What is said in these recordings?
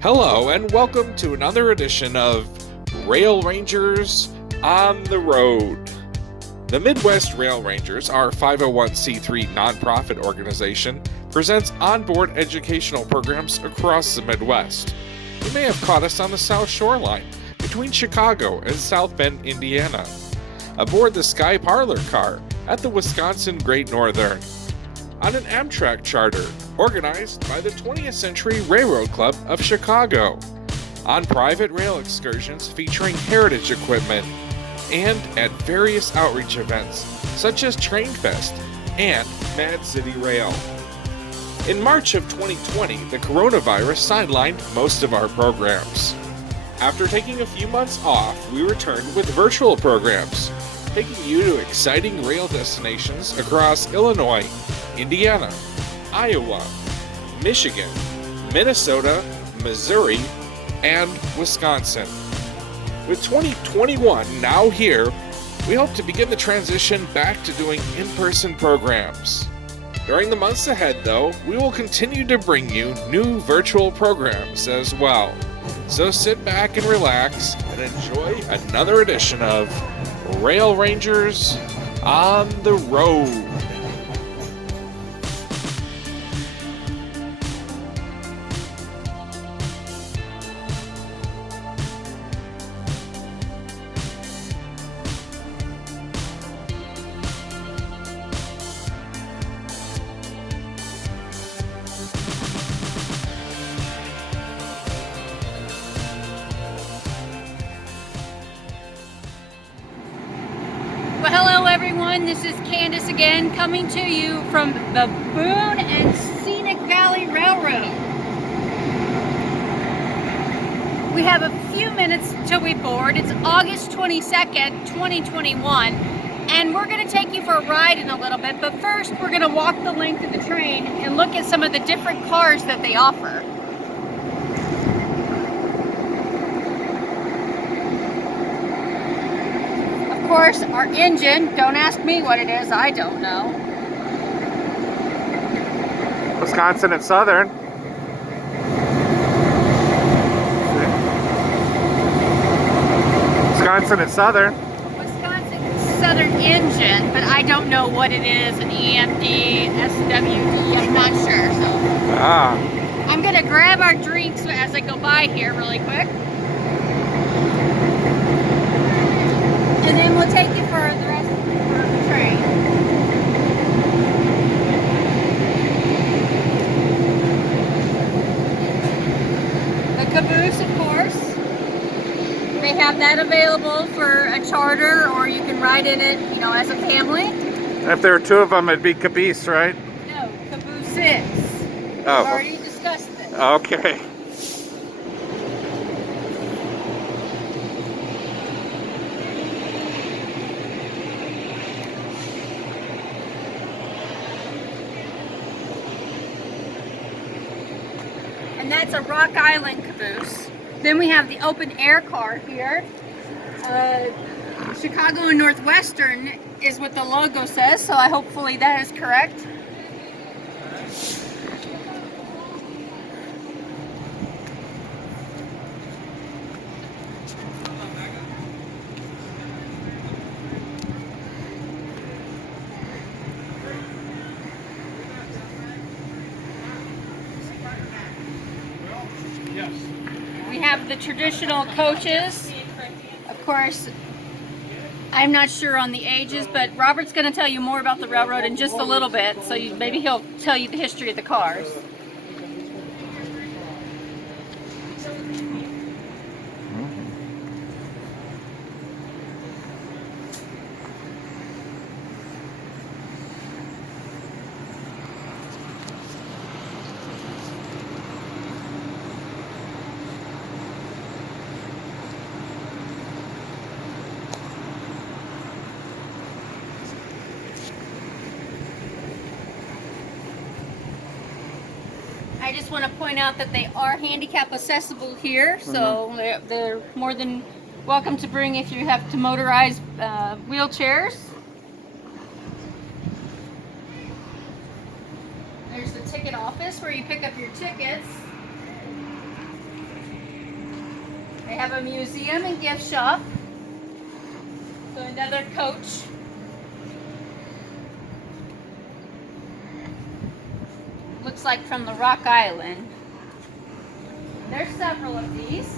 Hello, and welcome to another edition of Rail Rangers on the Road. The Midwest Rail Rangers, our 501c3 nonprofit organization, presents onboard educational programs across the Midwest. You may have caught us on the South Shoreline, between Chicago and South Bend, Indiana, aboard the Sky Parlor car at the Wisconsin Great Northern, on an Amtrak charter organized by the 20th Century Railroad Club of Chicago, on private rail excursions featuring heritage equipment, and at various outreach events such as Train Fest and Mad City Rail. In March of 2020, the coronavirus sidelined most of our programs. After taking a few months off, we returned with virtual programs, taking you to exciting rail destinations across Illinois, Indiana, Iowa, Michigan, Minnesota, Missouri, and Wisconsin. With 2021 now here, we hope to begin the transition back to doing in-person programs. During the months ahead, though, we will continue to bring you new virtual programs as well. So sit back and relax and enjoy another edition of Rail Rangers on the Road. This is Candace again, coming to you from the Boone and Scenic Valley Railroad. We have a few minutes till we board. It's August 22nd, 2021, and we're going to take you for a ride in a little bit, but first we're going to walk the length of the train and look at some of the different cars that they offer. Of course, our engine, don't ask me what it is, I don't know. Wisconsin and Southern. Wisconsin and Southern. Wisconsin Southern engine, but I don't know what it is, an EMD, SWD, I'm not sure. So I'm gonna grab our drinks as I go by here really quick. And then we'll take you for the rest of the train. The caboose, of course. They have that available for a charter, or you can ride in it, as a family. If there were two of them, it'd be caboose, right? No, cabooses. We've already discussed this. Okay. And that's a Rock Island caboose. Then we have the open air car here. Chicago and Northwestern is what the logo says, so hopefully that is correct. We have the traditional coaches. Of course, I'm not sure on the ages, but Robert's going to tell you more about the railroad in just a little bit, so maybe he'll tell you the history of the cars. I just want to point out that they are handicap accessible here, so they're more than welcome to bring if you have to motorized wheelchairs. There's the ticket office where you pick up your tickets. They have a museum and gift shop. So another coach. Looks like from the Rock Island. There's several of these.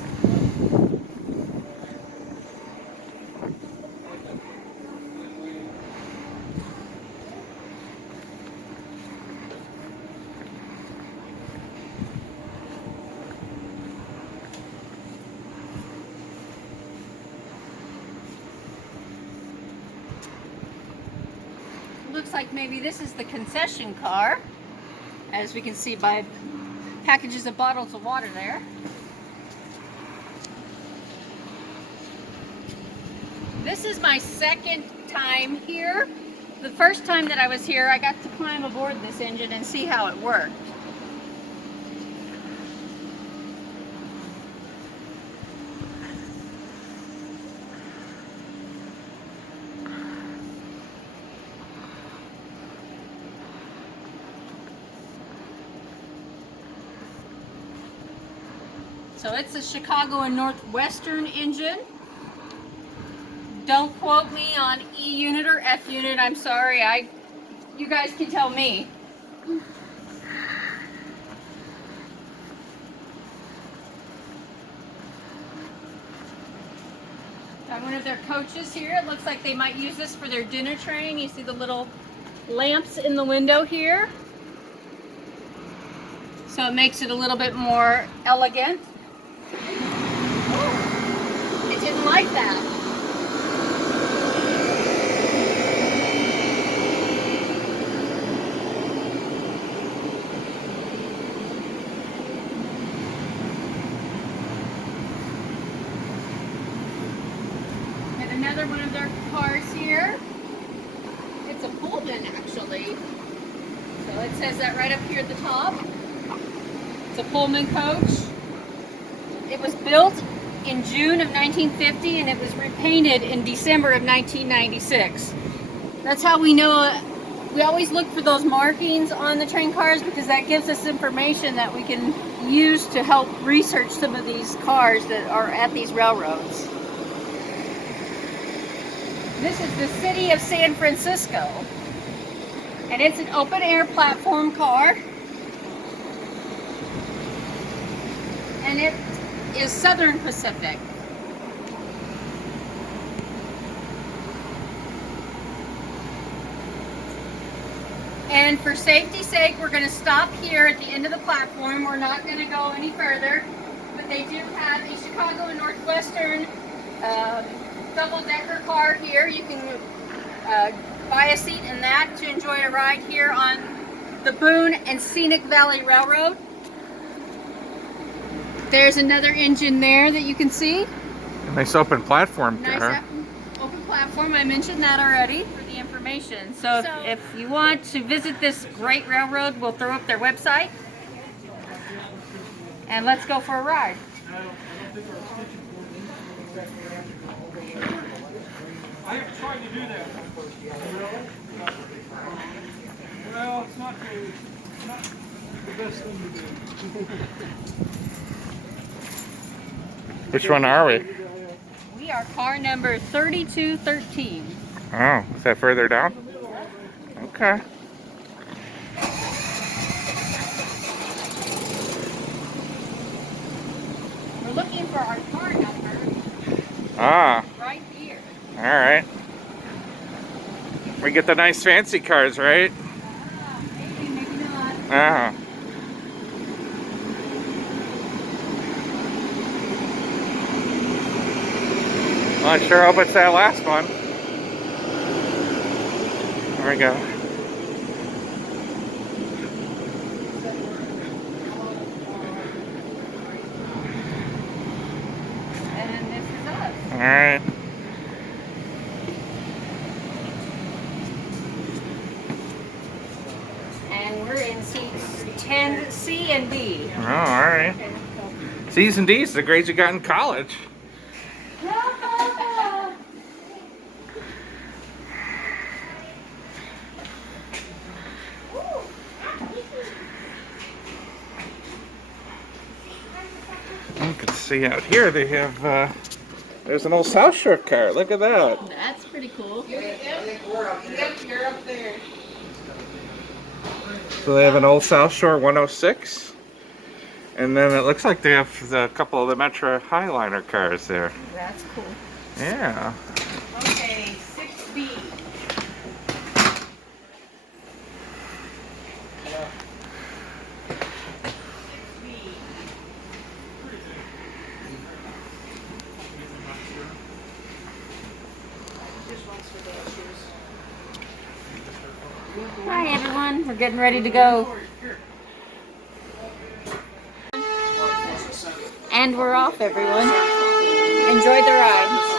Looks like maybe this is the concession car, as we can see by packages of bottles of water there. This is my second time here. The first time that I was here, I got to climb aboard this engine and see how it worked. So it's a Chicago and Northwestern engine. Don't quote me on E unit or F unit. I'm sorry. You guys can tell me. Got one of their coaches here. It looks like they might use this for their dinner train. You see the little lamps in the window here. So it makes it a little bit more elegant. Oh, it didn't like that. And another one of their cars here. It's a Pullman actually. So it says that right up here at the top. It's a Pullman coach. It was built in June of 1950 and it was repainted in December of 1996. That's how we know. We always look for those markings on the train cars because that gives us information that we can use to help research some of these cars that are at these railroads. This is the city of San Francisco, and it's an open air platform car, and it is Southern Pacific. And for safety's sake, we're going to stop here at the end of the platform. We're not going to go any further, but they do have a Chicago and Northwestern double-decker car here. You can buy a seat in that to enjoy a ride here on the Boone and Scenic Valley Railroad. There's another engine there that you can see. Nice open platform Nice car. open platform. I mentioned that already for the information. So if you want to visit this great railroad, we'll throw up their website. And let's go for a ride. I have tried to do that. Well, it's not the best thing to do. Which one are we? We are car number 3213. Oh, is that further down? Okay. We're looking for our car number Ah, right here. all right. We get the nice fancy cars, right? Maybe, maybe not. Uh-huh. Well, I sure hope it's that last one. There we go. And then this is us. All right. And we're in seats 10C and D. Oh, all right. C's and D's, the grades you got in college. can see out here they have, there's an old South Shore car. Look at that. That's pretty cool. Yep, you're up there. So they have an old South Shore 106. And then it looks like they have a couple of the Metro Highliner cars there. That's cool. Yeah. Okay, 6B. Hi everyone, we're getting ready to go. And we're off, everyone. Enjoy the ride.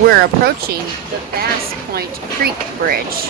We're approaching the Bass Point Creek Bridge.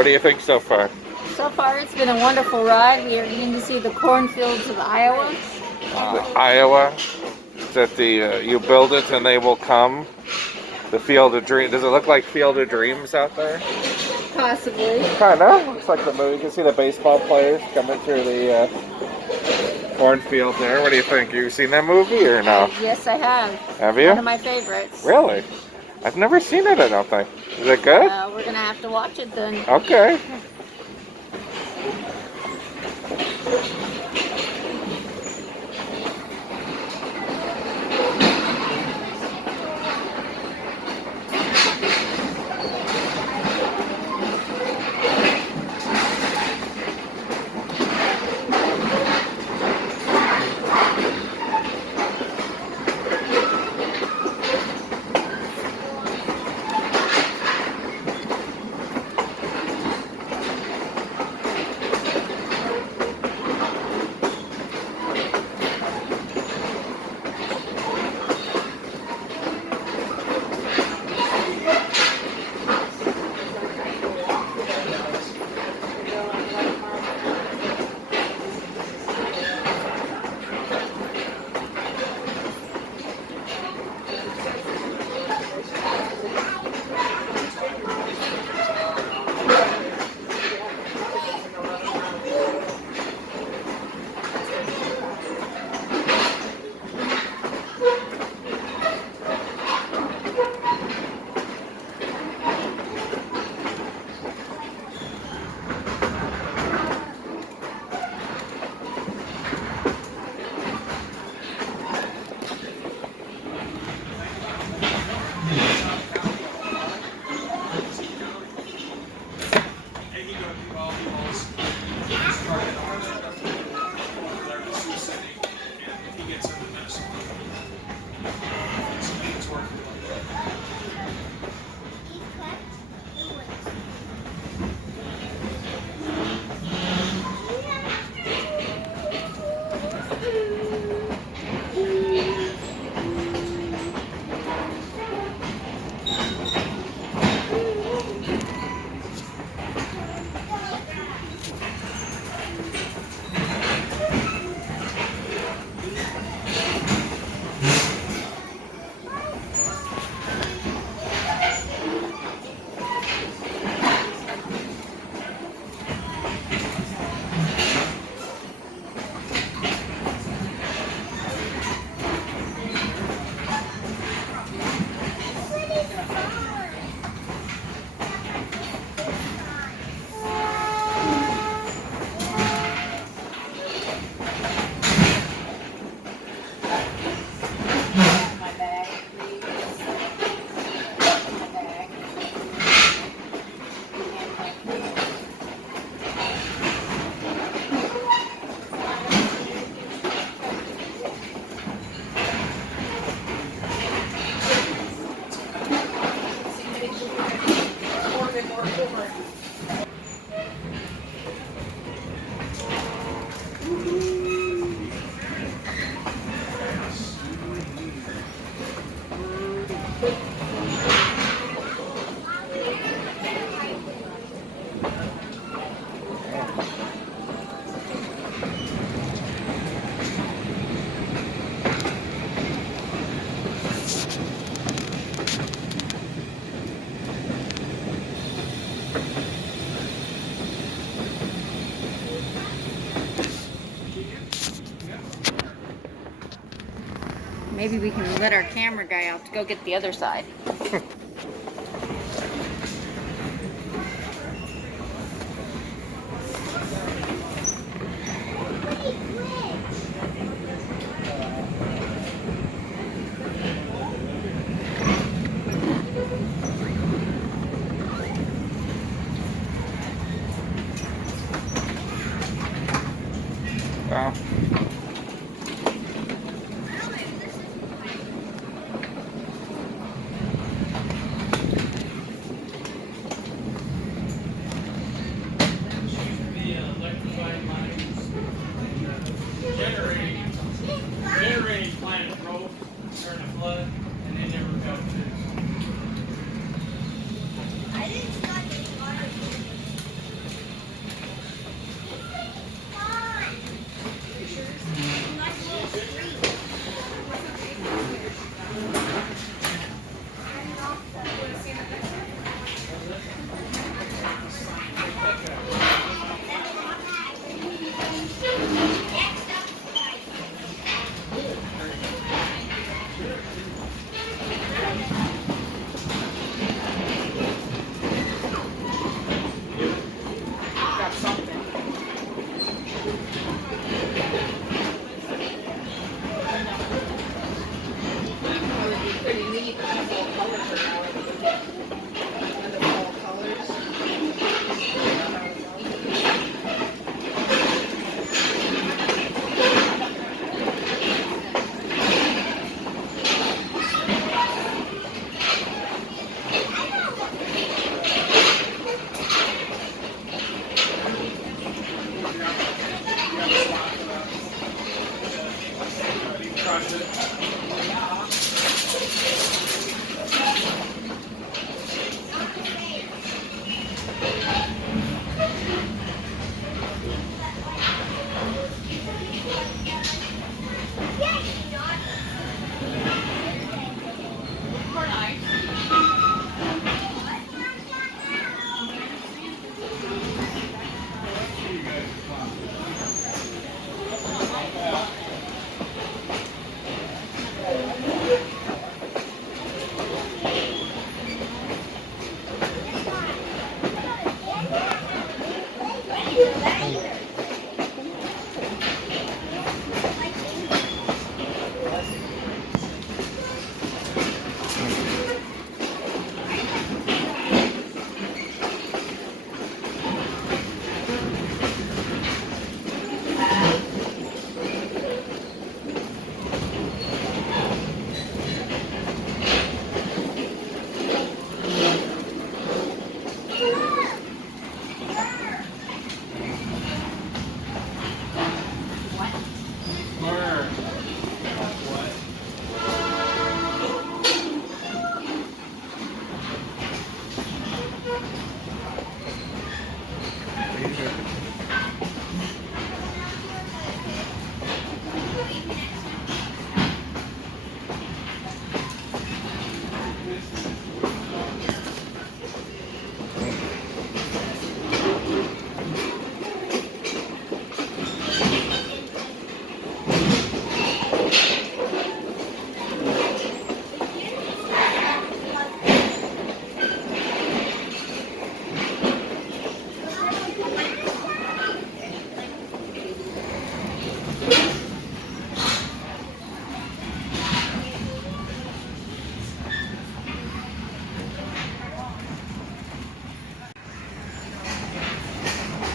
What do you think so far? So far, it's been a wonderful ride. We are getting to see the cornfields of Iowa. Iowa? Is that the, you build it and they will come? The Field of Dreams. Does it look like Field of Dreams out there? Possibly. Kind of. Looks like the movie. You can see the baseball players coming through the cornfield there. What do you think? You seen that movie or no? Yes, I have. Have you? One of my favorites. Really? I've never seen it, I don't think. Is it good? We're going to have to watch it then. Okay. Maybe we can let our camera guy out to go get the other side. Wow. Generating plant broke during a flood, and they never got fixed. Got something. Would be pretty neat when the fall colors are out. When the fall colors.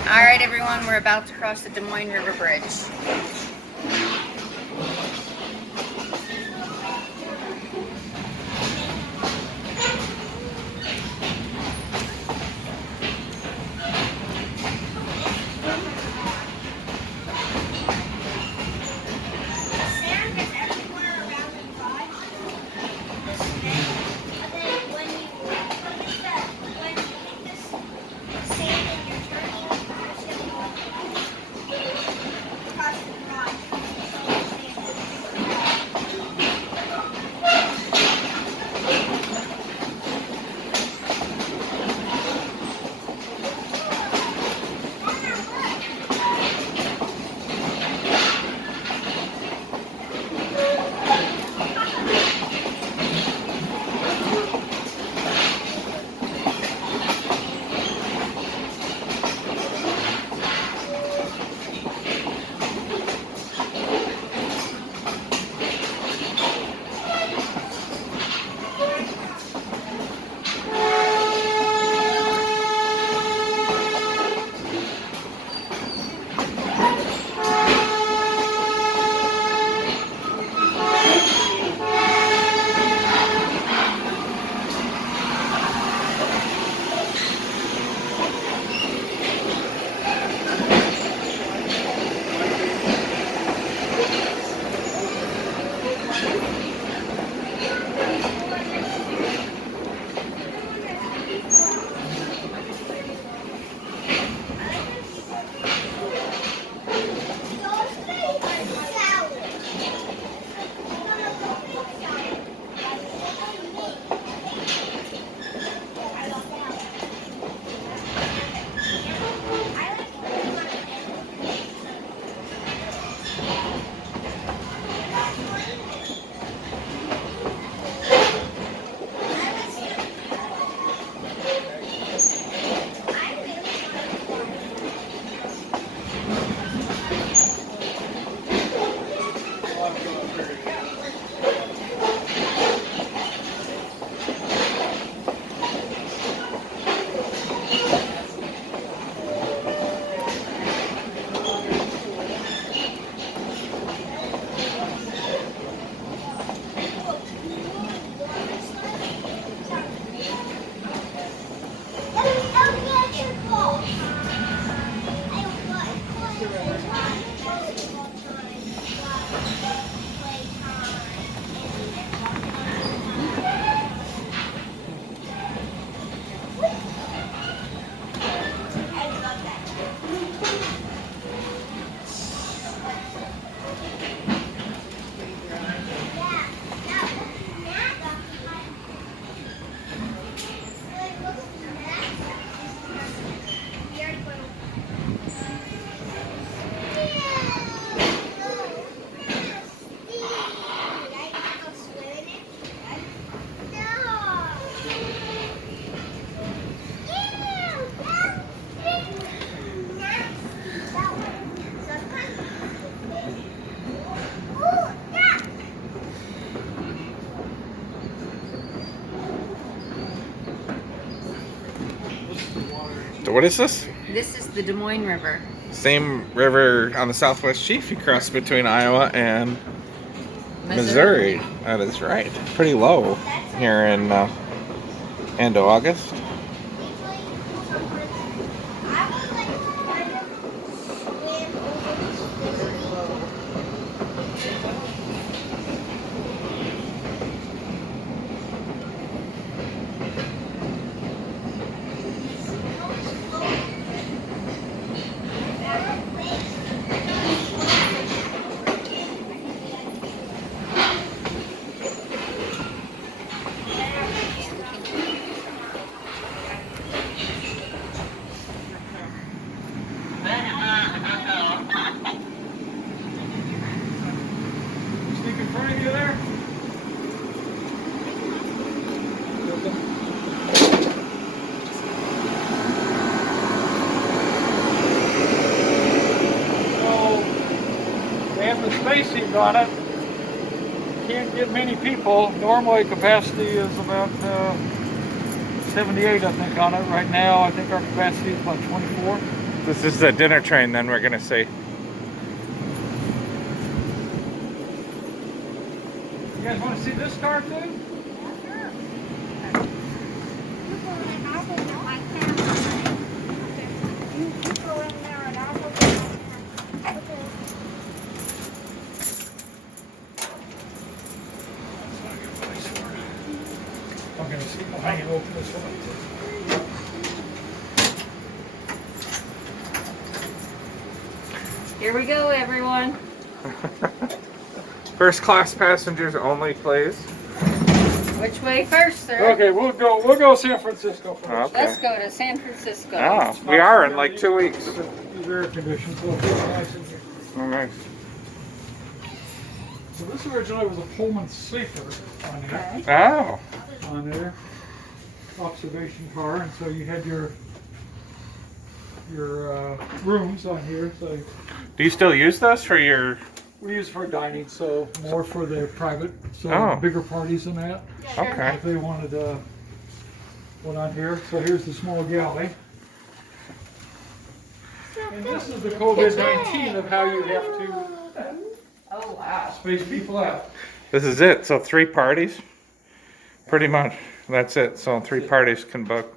All right, everyone, we're about to cross the Des Moines River Bridge. What is this? This is the Des Moines River. Same river on the Southwest Chief. You cross between Iowa and Missouri. That is right. Pretty low here in end of August. Sneak in front of you there. So, they have the spacing on it. Can't get many people. Normally capacity is about 78, I think, on it. Right now, I think our capacity is about 24. This is the dinner train, then we're gonna see. You guys want to see this car too? I'm going to see. I'll hang it open this way. Here we go, everyone. First class passengers only, please. Which way first, sir? Okay, we'll go San Francisco first. Okay. Let's go to San Francisco. Oh, we are in like 2 weeks. These air conditions, so it's nice in here. Oh, nice. So this originally was a Pullman sleeper on here. Okay. Oh, On there, observation car, and so you had your rooms on here. So do you still use those for your? we use for dining, so more for the private, so Oh. bigger parties than that. Okay. If they wanted one on here, so here's the small galley. And this is the COVID-19 of how you have to Oh, wow. space people out. This is it. So 3 parties, pretty much. That's it. So 3 parties can book.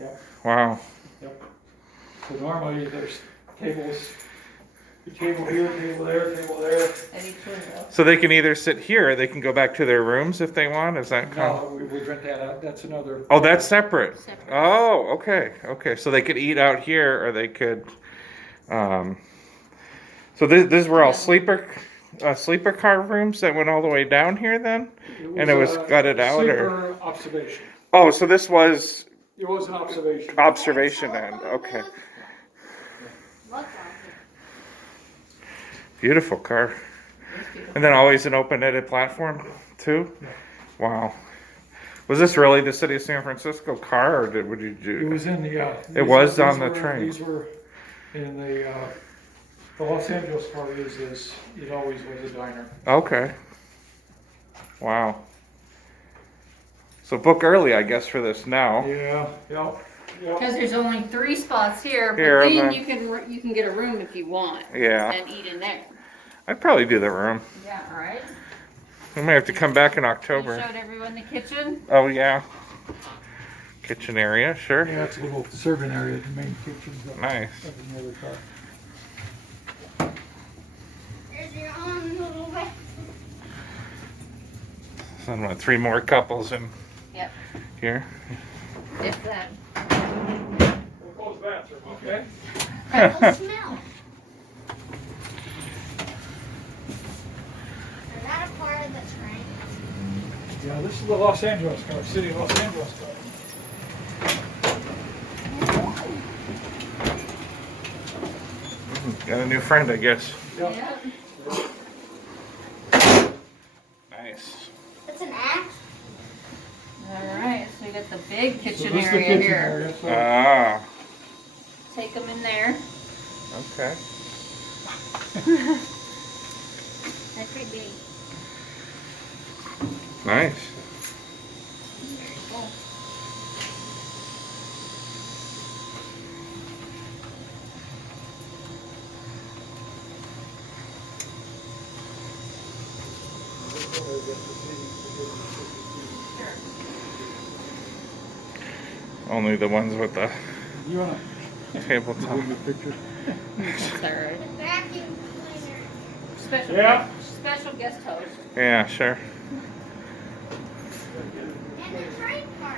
Yep. Wow. Yep. So normally there's tables, a table here, table there, table there. At each window. So they can either sit here, or they can go back to their rooms if they want. Is that kind No, we rent that out. That's another. Oh, that's separate. Separate. Oh, okay, okay. So they could eat out here, or they could. So these were all sleeper car rooms that went all the way down here then, and it was gutted out, or. Sleeper observation. Oh, so this was It was an observation. observation end. Okay. Beautiful car. And then always an open-ended platform too. Wow. Was this really the city of San Francisco car, or would you It do? was in the. It was on the train. These were in the Los Angeles car. It always was a diner. Okay. Wow. So book early, I guess, for this now. Yeah. Yep. Yep. Because there's only 3 spots here, but Here, then then- you can get a room if you want. Yeah. And eat in there. I'd probably do the room. Yeah, all right. We may have to come back in You October. showed everyone the kitchen. Oh yeah. Kitchen area, sure. Yeah, it's a little serving area. The main kitchen's up. Nice. Up in the other car. There's your own little way. So I'm gonna 3 more couples in Yep. here. If that. We'll close bathroom, okay? It'll smell. Is that a part of the train? Yeah, this is the Los Angeles car, city of Los Angeles car. Got a new friend, I guess. Yep. Yeah. Nice. It's an axe. All right, so you got the big So kitchen this is the area kitchen here. area. So Ah. Take them in there. Okay. That's pretty big. Nice. Only the ones with the You wanna tabletop. give me a picture? That's all right. Vacuum cleaner. Special, Yeah. special guest host. Yeah, sure. And the train car.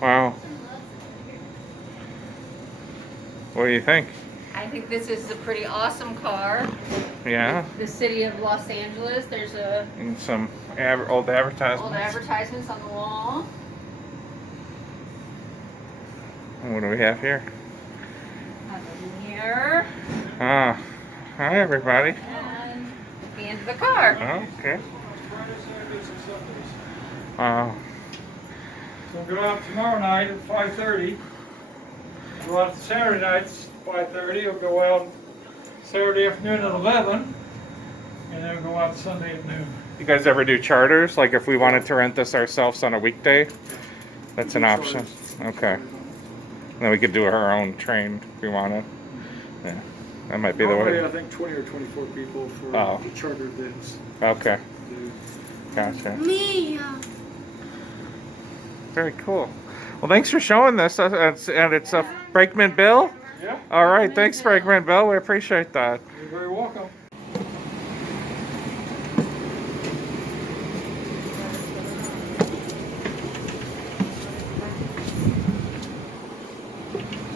Wow. What do you think? I think this is a pretty awesome car. Yeah, The city of Los Angeles. There's a and some old advertisements. old advertisements on the wall. And what do we have here? Nothing here. Ah, hi everybody. And the end of the car. Okay. Friday, Saturdays, and Sundays. Wow. So we'll go out tomorrow night at 5:30. Go out Saturday nights 5:30. We'll go out Saturday afternoon at 11, and then we'll go out Sunday at noon. You guys ever do charters? Like if we wanted to rent this ourselves on a weekday? That's an option. Okay. Then we could do our own train if we wanted. Yeah. That might be the Normally, I way. think 20 or 24 people for Oh. the charter days. Okay. Gotcha. Me. Very cool. Well, thanks for showing this. And it's a Brakeman Bill? Yeah, All right. Thanks, Brakeman Bill. We appreciate that. you're very welcome.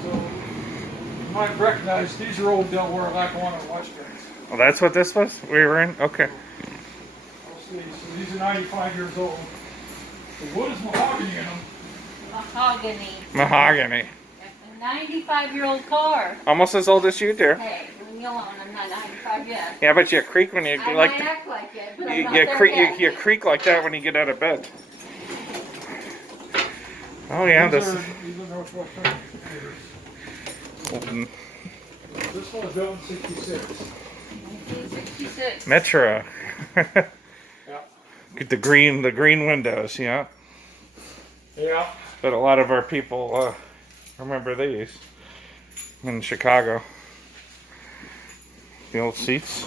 So, you might recognize these are old Delaware Lackawanna Westerns. Well, that's what this was? We were in? Okay. Let's see, so these are 95 years old. The wood is mahogany in them. Mahogany. Mahogany. A 95-year-old car. Almost as old as you, dear. Hey, leave me alone. I'm not 95 yet. Yeah, but you creak when you I like. might act like it, but I'm You, not you, there creak, yet. you creak like that when you get out of bed. Oh yeah, These this. are Northwestern. Mm, This one was built in 66. 1966. Metro. Yeah. Get the green windows, yeah. Yeah. But a lot of our people remember these in Chicago. The old seats.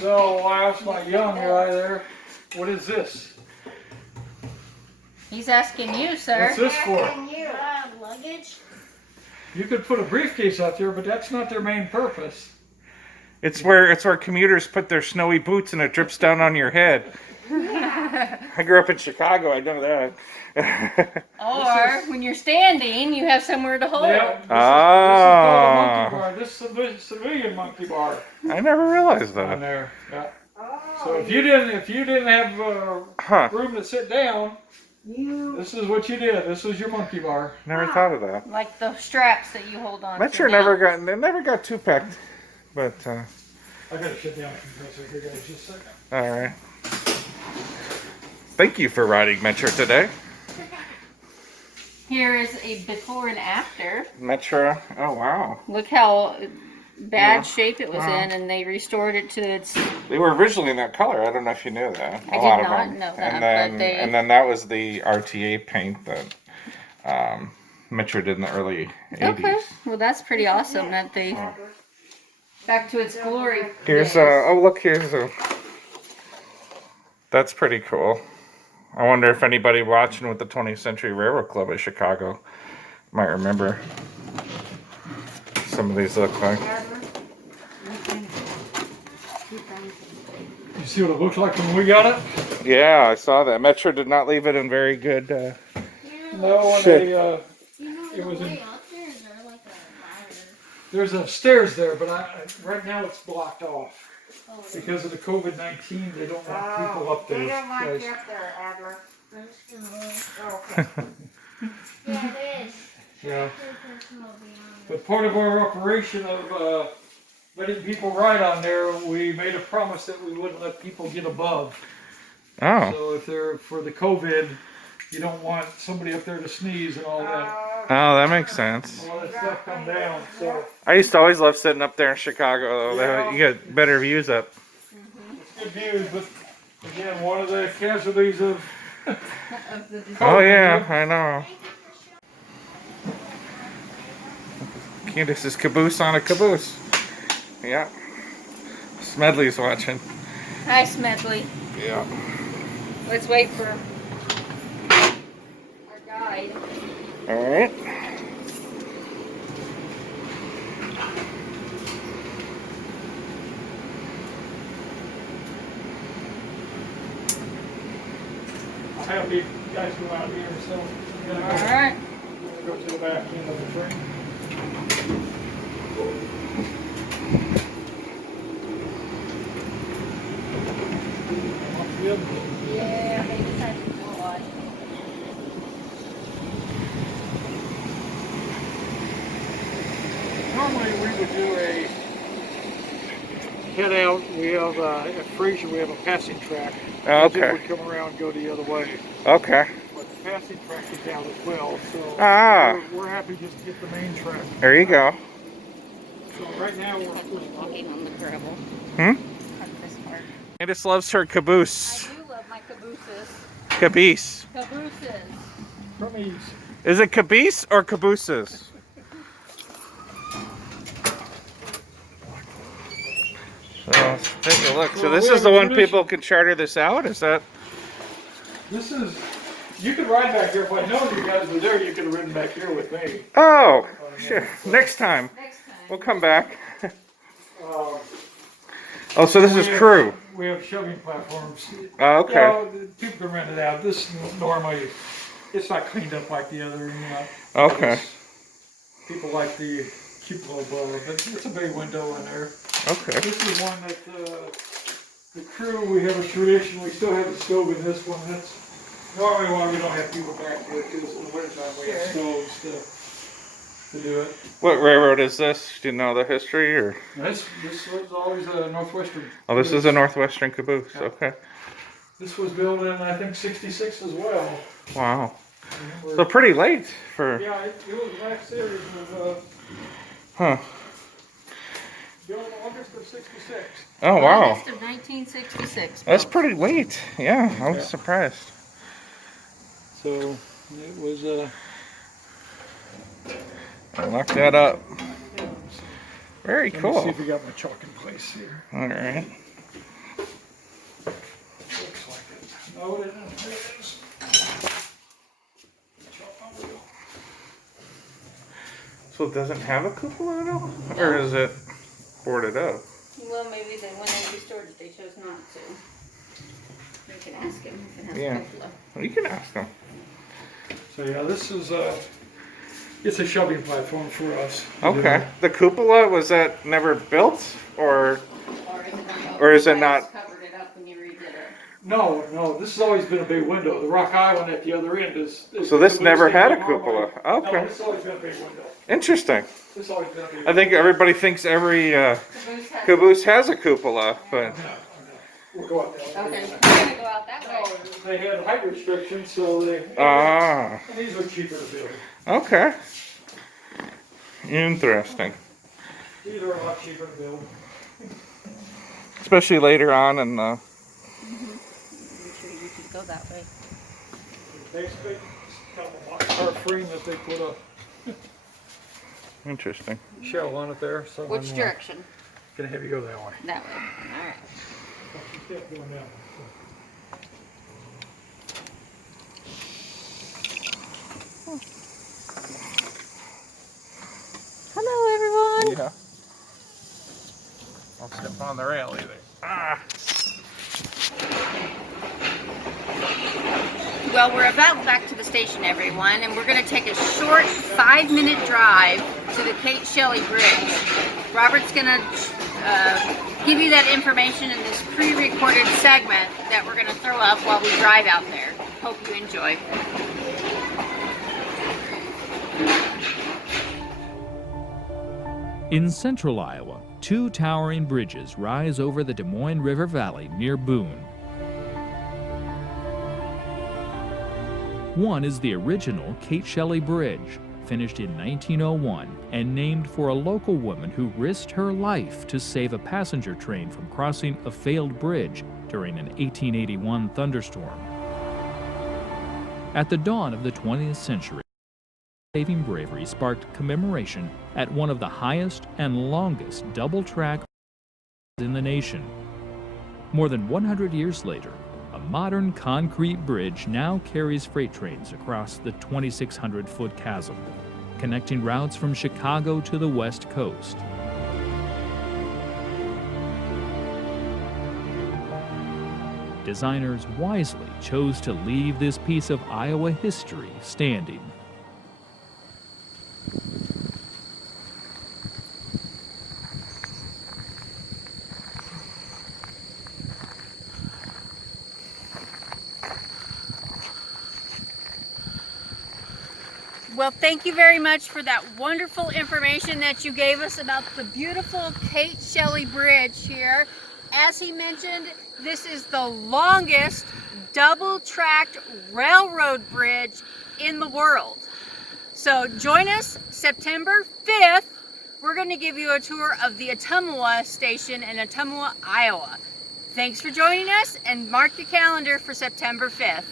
So I asked my young guy there, what is this? He's asking you, sir. What's this for? You. Luggage. You could put a briefcase out there, but that's not their main purpose. It's where commuters put their snowy boots and it drips down on your head. I grew up in Chicago. I know that. Or when you're standing, you have somewhere to hold. Yeah, this Ah. is called a monkey bar. This is a civilian monkey bar I never realized on that. there. Yeah. Oh. So if you didn't have Huh? room to sit down, You. this is what you did. This was your monkey bar. Never thought of that. Like the straps that you hold on Metro to now. never got too packed, but I gotta sit down here, guys. Just a second. all right. Thank you for riding Metro today. Here is a before and after. Metro. Oh wow. Look how bad Yeah. shape it was Wow. in, and they restored it to its. They were originally in that color. I don't know if you knew that. I A did lot of not them. know that, And but then they- and then that was the RTA paint that Metro did in the early '80s. Okay, well that's pretty awesome that they back to its glory. Here's days. oh look, here's a. That's pretty cool. I wonder if anybody watching with the 20th Century Railroad Club of Chicago might remember. Some of these look like. You see what it looked like when we got it? Yeah, I saw that. Metro did not leave it in very good. No, and Shit. they, You know It the was in- way up there, is there like a ladder? there's a stairs there, but right now it's blocked off. Oh, Because of the COVID-19, they don't want people up there. guys. up there, Adler. I'm just gonna look. Yeah, it is. Yeah. Personal beyond. But part of our operation of letting people ride on there, we made a promise that we wouldn't let people get above. Oh. So if they're for the COVID, you don't want somebody up there to sneeze and all that. Oh, that makes sense. All that stuff come down. So I used to always love sitting up there in Chicago, though. Yeah. You get better views up. it's good views, but again, one of the casualties of Oh, yeah, I know. Candace's caboose on a caboose. Yeah. Smedley's watching. Hi, Smedley. Yeah. Let's wait for our guide. All right. I'll have you guys go out here, so. All right. Go to the back end of the train. Good. Yeah, they just had to go on. Normally we would do a head out. We have at Fraser we have a passing track. Oh, okay. Then we come around and go the other way. Okay. But the passing track is down as well, so we're happy just to get the main track. There you go. So right now we're Walking on the gravel. Hmm? This part. Candace loves her caboose. I do love my cabooses. Caboose. Cabooses. from ease. Is it caboose or cabooses? So let's take a look. So this is the one people can charter this out? Is that? This is, you could ride back here. If I'd known you guys were there, you could have ridden back here with me. Oh, sure. Next time. Next time. We'll come back. Uh, Oh, so this is crew. We have shoving platforms. Oh, okay. Yeah, people can rent it out. This normally, it's not cleaned up like the other. Okay. People like the cupola above, but it's a big window in there. Okay. This is one that the crew, we have a tradition. We still have a stove in this one. That's normally why we don't have people back here, because in the wintertime we have stoves to do it. What railroad is this? Do you know the history or? This was always a Northwestern. Oh, this is a Northwestern caboose. Okay. This was built in, I think, '66 as well. Wow. So pretty late for. Yeah, it was the last series of Huh. built in August of '66. Oh wow. August of 1966. That's pretty late. Yeah, I was surprised. So it was I'll lock that up. Very Let me see cool. if we got my chalk in place here. All right. Looks like it. No, it isn't. There it is. Chalk on wheel. So it doesn't have a cupola at all, or is it boarded up? Well, maybe they, when they restored it, they chose not to. We can ask him. We can ask Yeah. Cupola. Well, you can ask them. So yeah, this is it's a shoving platform for us. Okay. The cupola, was that never built, or Or is it you not- guys covered it up when you redid it? No, this has always been a big window. The rock island at the other end is So this the never had a normally- cupola. No, Okay. this has always been a big window. Interesting. This has always been a big I think everybody thinks every Caboose has- caboose has a cupola, but We'll go out there. Okay, we're gonna go out that way. No, they had height restrictions, so they. ah, And these were cheaper to build. okay. Interesting. These are a lot cheaper to build. Especially later on in the. I'm sure you could go that way. Basically, it's kind of a boxcar frame that they put a Interesting. shell on it there. So Which direction? Gonna have you go that way. That way. All right. Keep going down. Hello, everyone. Yeah. I'll step on the rail either. Ah. Well, we're about back to the station, everyone, and we're going to take a short 5-minute drive to the Kate Shelley Bridge. Robert's going to give you that information in this pre-recorded segment that we're going to throw up while we drive out there. Hope you enjoy. In central Iowa, 2 towering bridges rise over the Des Moines River Valley near Boone. One is the original Kate Shelley Bridge, finished in 1901 and named for a local woman who risked her life to save a passenger train from crossing a failed bridge during an 1881 thunderstorm. At the dawn of the 20th century, saving bravery sparked commemoration at one of the highest and longest double-track in the nation. More than 100 years later, a modern concrete bridge now carries freight trains across the 2,600-foot chasm, connecting routes from Chicago to the West Coast. Designers wisely chose to leave this piece of Iowa history standing. Well, thank you very much for that wonderful information that you gave us about the beautiful Kate Shelley Bridge here. As he mentioned, this is the longest double-tracked railroad bridge in the world. So join us September 5th. We're going to give you a tour of the Ottumwa station in Ottumwa, Iowa. Thanks for joining us, and mark your calendar for September 5th.